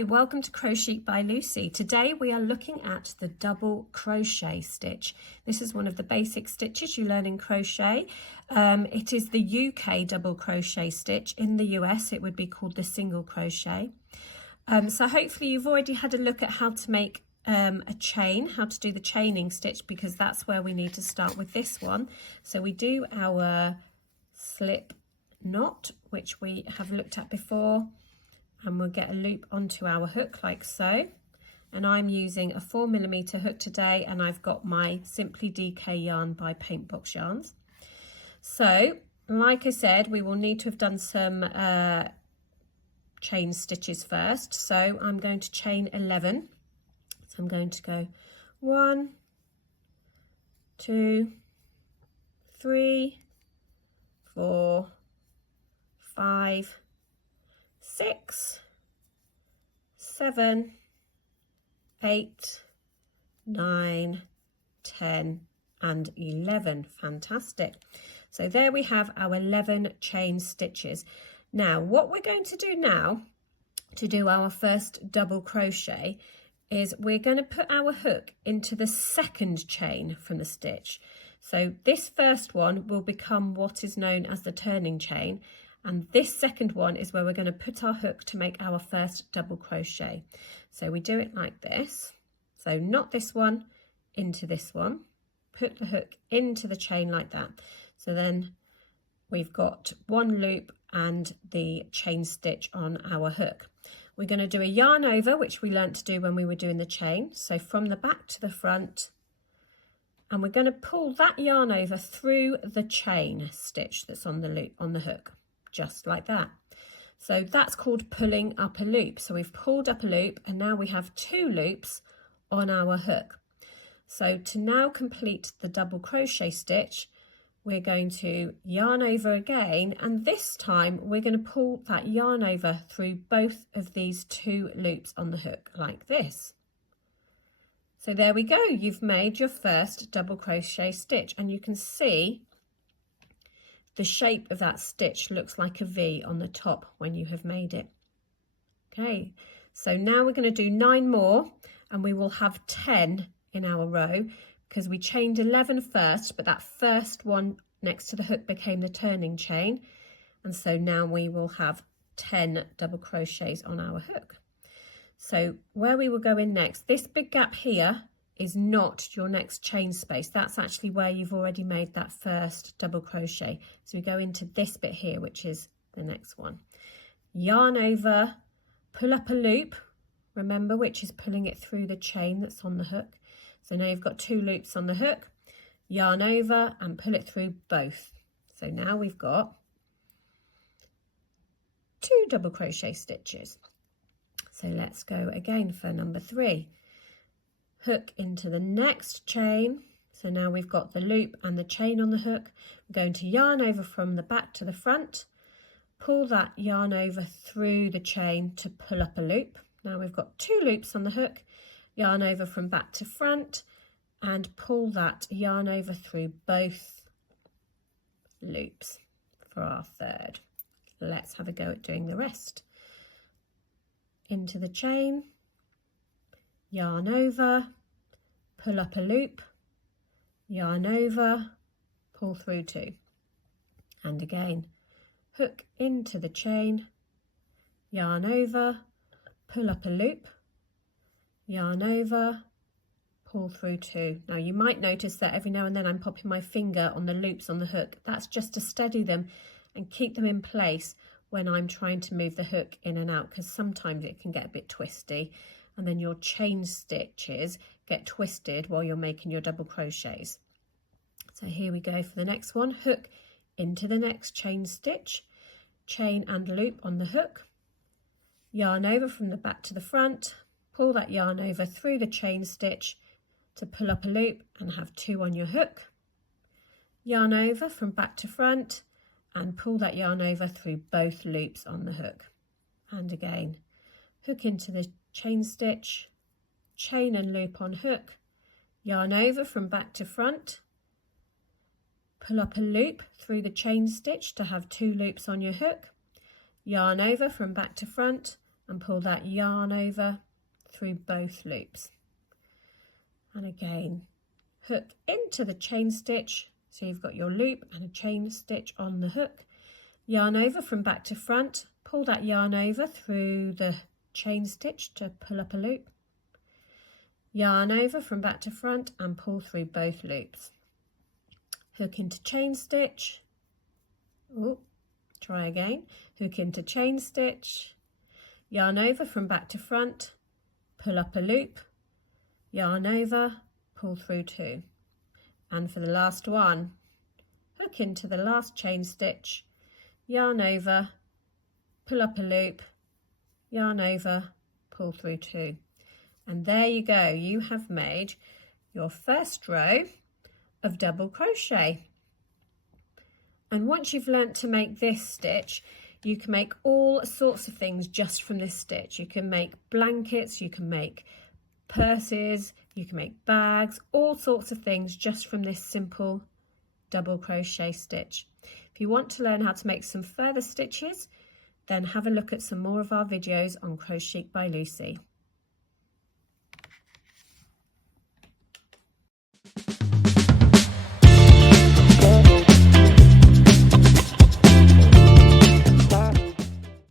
Hi, welcome to Crochet by Lucy. Today we are looking at the double crochet stitch. This is one of the basic stitches you learn in crochet. It is the UK double crochet stitch. In the US it would be called the single crochet. So hopefully you've already had a look at how to make a chain, how to do the chaining stitch, because that's where we need to start with this one. So we do our slip knot, which we have looked at before, and we'll get a loop onto our hook like so. And I'm using a 4mm hook today, and I've got my Simply DK yarn by Paintbox Yarns. So like I said, we will need to have done some chain stitches first. So I'm going to chain 11. So I'm going to go 1, 2, 3, 4, 5, 6, 7, 8, 9, 10 and 11. Fantastic. So there we have our 11 chain stitches. Now what we're going to do now to do our first double crochet is we're going to put our hook into the second chain from the stitch. So this first one will become what is known as the turning chain, and this second one is where we're going to put our hook to make our first double crochet. So we do it like this. So not this one into this one, put the hook into the chain like that. So then we've got one loop and the chain stitch on our hook. We're going to do a yarn over, which we learnt to do when we were doing the chain. So from the back to the front, and we're going to pull that yarn over through the chain stitch that's on the loop on the hook, just like that. So that's called pulling up a loop. So we've pulled up a loop, and now we have 2 loops on our hook. So to now complete the double crochet stitch, we're going to yarn over again, and this time we're going to pull that yarn over through both of these 2 loops on the hook like this. So there we go, you've made your first double crochet stitch, and you can see the shape of that stitch looks like a V on the top when you have made it. Okay, so now we're going to do 9 more, and we will have 10 in our row, because we chained 11 first, but that first one next to the hook became the turning chain, and so now we will have 10 double crochets on our hook. So where we will go in next, this big gap here is not your next chain space. That's actually where you've already made that first double crochet. So we go into this bit here, which is the next one. Yarn over, pull up a loop, remember, which is pulling it through the chain that's on the hook. So now you've got 2 loops on the hook, yarn over and pull it through both. So now we've got 2 double crochet stitches. So let's go again for number 3. Hook into the next chain. So now we've got the loop and the chain on the hook. We're going to yarn over from the back to the front, pull that yarn over through the chain to pull up a loop. Now we've got 2 loops on the hook, yarn over from back to front and pull that yarn over through both loops for our third. Let's have a go at doing the rest. Into the chain, yarn over, pull up a loop, yarn over, pull through 2, and again hook into the chain, yarn over, pull up a loop, yarn over, pull through 2. Now you might notice that every now and then I'm popping my finger on the loops on the hook. That's just to steady them and keep them in place when I'm trying to move the hook in and out, because sometimes it can get a bit twisty and then your chain stitches get twisted while you're making your double crochets. So here we go for the next one. Hook into the next chain stitch, chain and loop on the hook, yarn over from the back to the front, pull that yarn over through the chain stitch to pull up a loop and have 2 on your hook, yarn over from back to front and pull that yarn over through both loops on the hook, and again hook into the chain stitch, chain and loop on hook, yarn over from back to front, pull up a loop through the chain stitch to have 2 loops on your hook, yarn over from back to front and pull that yarn over through both loops. And again, hook into the chain stitch, so you've got your loop and a chain stitch on the hook, yarn over from back to front, pull that yarn over through the chain stitch to pull up a loop, yarn over from back to front and pull through both loops, hook into chain stitch, try again, hook into chain stitch, yarn over from back to front, pull up a loop, yarn over, pull through 2, and for the last one, hook into the last chain stitch, yarn over, pull up a loop, yarn over, pull through 2, and there you go, you have made your first row of double crochet. And once you've learnt to make this stitch, you can make all sorts of things just from this stitch. You can make blankets, you can make purses, you can make bags, all sorts of things just from this simple double crochet stitch. If you want to learn how to make some further stitches, then have a look at some more of our videos on Crochet by Lucy.